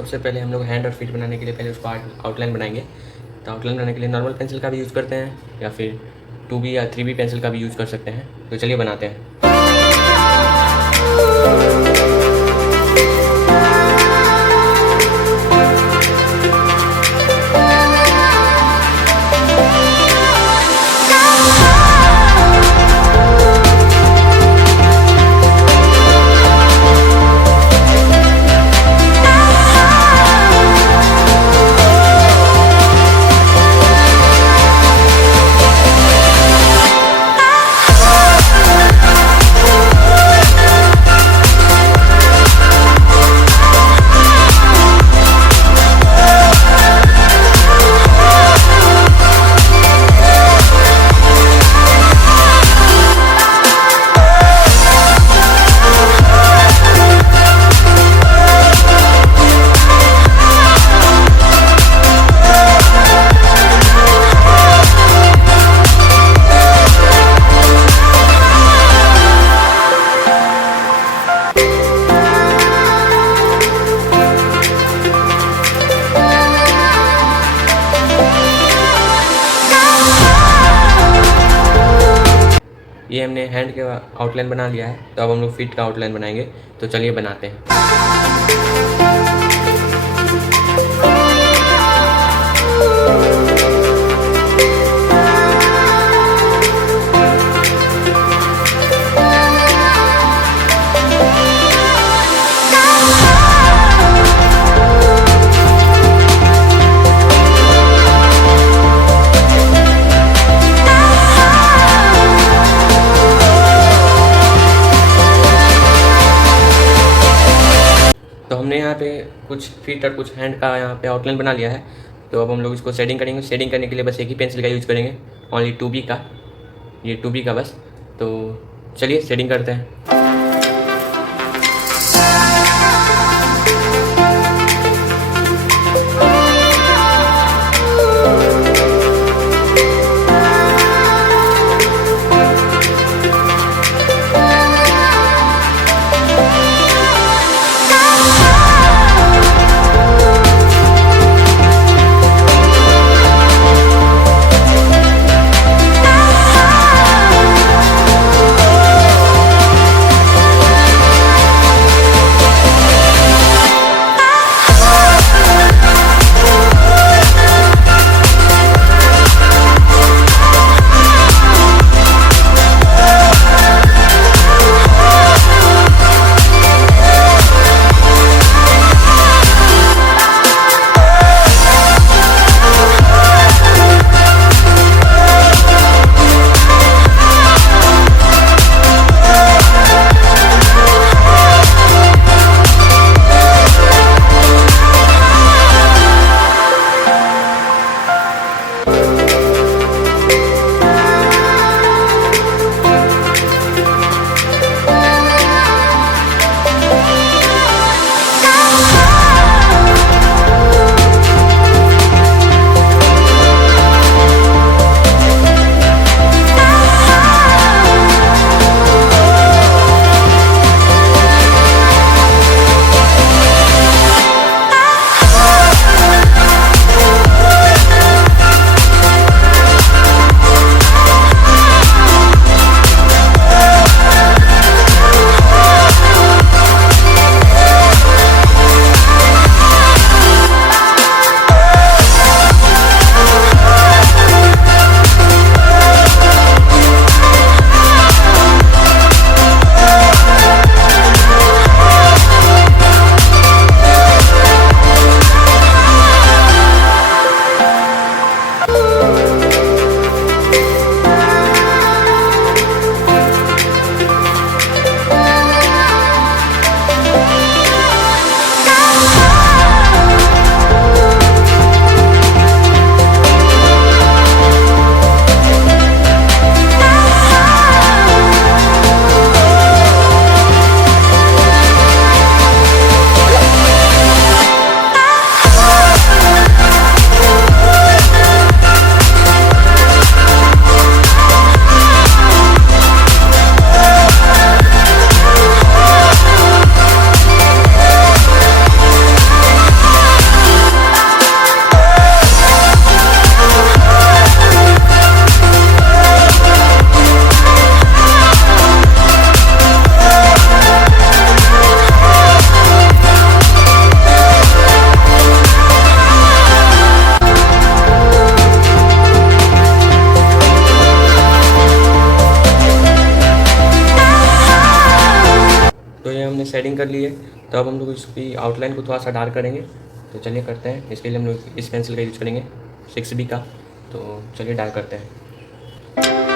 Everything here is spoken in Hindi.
सबसे पहले हम लोग हैंड और फीट बनाने के लिए पहले उसको आउटलाइन बनाएंगे। तो आउटलाइन बनाने के लिए नॉर्मल पेंसिल का भी यूज़ करते हैं या फिर 2B या 3B पेंसिल का भी यूज़ कर सकते हैं। तो चलिए बनाते हैं। ये हमने हैंड के आउटलाइन बना लिया है। तो अब हम लोग फीट का आउटलाइन बनाएंगे। तो चलिए बनाते हैं। तो हमने यहाँ पे कुछ फीट और कुछ हैंड का यहाँ पे आउटलाइन बना लिया है। तो अब हम लोग इसको शेडिंग करेंगे। शेडिंग करने के लिए बस एक ही पेंसिल का यूज़ करेंगे, ओनली 2B का, ये 2B का बस। तो चलिए शेडिंग करते हैं। तो ये हमने शेडिंग कर ली है। तो अब हम लोग इसकी आउटलाइन को थोड़ा सा डार्क करेंगे। तो चलिए करते हैं। इसके लिए हम लोग इस पेंसिल का यूज़ करेंगे 6B का। तो चलिए डार्क करते हैं।